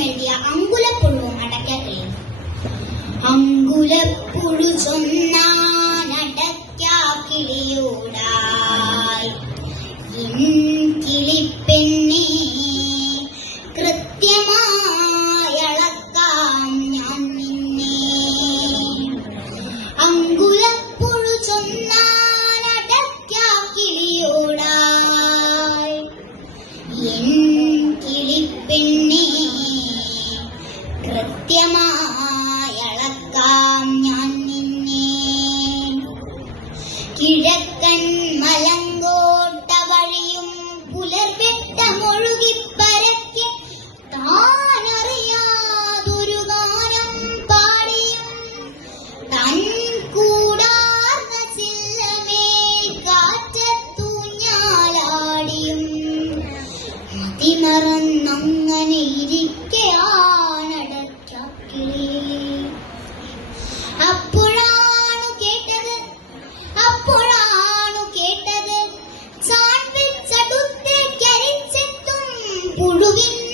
എഴുതിയ അങ്കുലപ്പുഴുവും കഴിയും. അങ്കുലപ്പുഴു ചൊന്നാനടയ്ക്കാക്കിളിയോടായി കിളിയോടായി. കിളിപ്പെണ്ണേ കൃത്യമായി അളക്കാം ഞാൻ എൻ കിഴക്കൻ 五六斤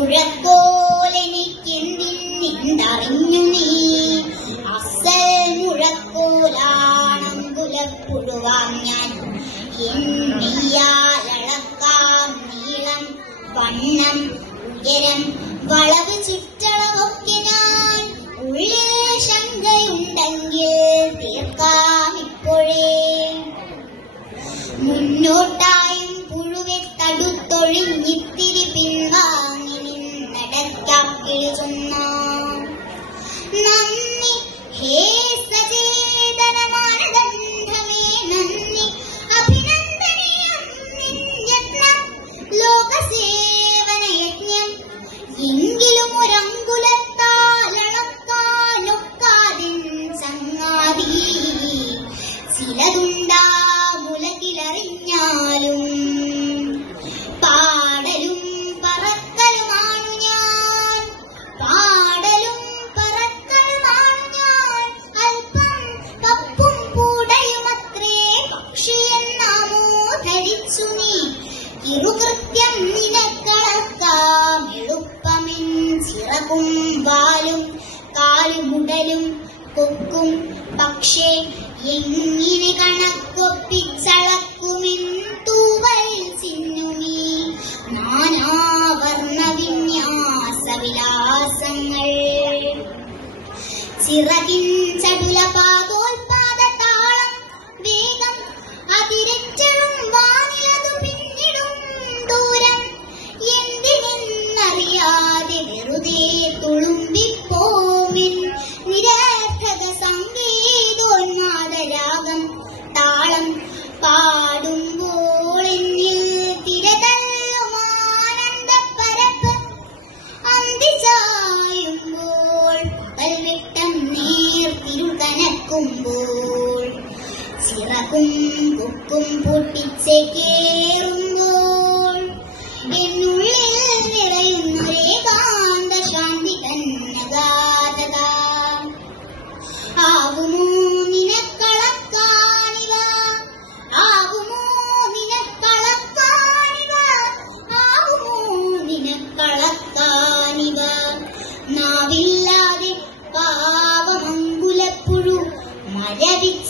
മുഴക്കോലെനിക്കെന്തിന്നെന്തറിഞ്ഞു നീ അസൽ മുഴക്കോലാണങ്കുലപ്പുഴുവാം ഞാൻ എന്നിയാലളക്കാം നീളം വണ്ണം ഉയരം വളവ് ചുറ്റളവൊക്കെ ഞാൻ ഉള്ളിൽ ശങ്കയുണ്ടെങ്കിൽ തീർക്കാം ഇപ്പോഴേ മുന്നോട്ടായും കാലുമുടലും കൊക്കും പക്ഷേ എങ്ങനെ കണക്കൊപ്പിച്ചളക്കുമെൻ തൂവൽ ചിന്നുമീ? നാനാവർണ വിന്യാസ വിലാസങ്ങൾ ചിറകിൻ താളം വേഗം അതിരച്ചും പിന്നിടും ദൂരം. വെറുതെ തുളുമ്പിപ്പോമിൻ ചിറകും കൊക്കും പൊട്ടിച്ചേ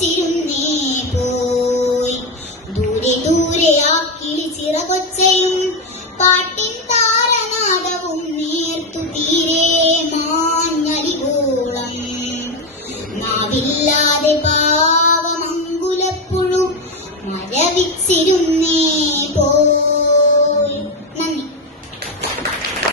ചിരിയുന്നേ പോയി. ആ കിളി ചിറകൊച്ചയും പാട്ടിൻ താരനാദവും നേർത്തു തീരെ മാഞ്ഞളികോളം നാവില്ലാതെ പാവമങ്കുലപ്പുഴു മരവിച്ചിരുന്നേ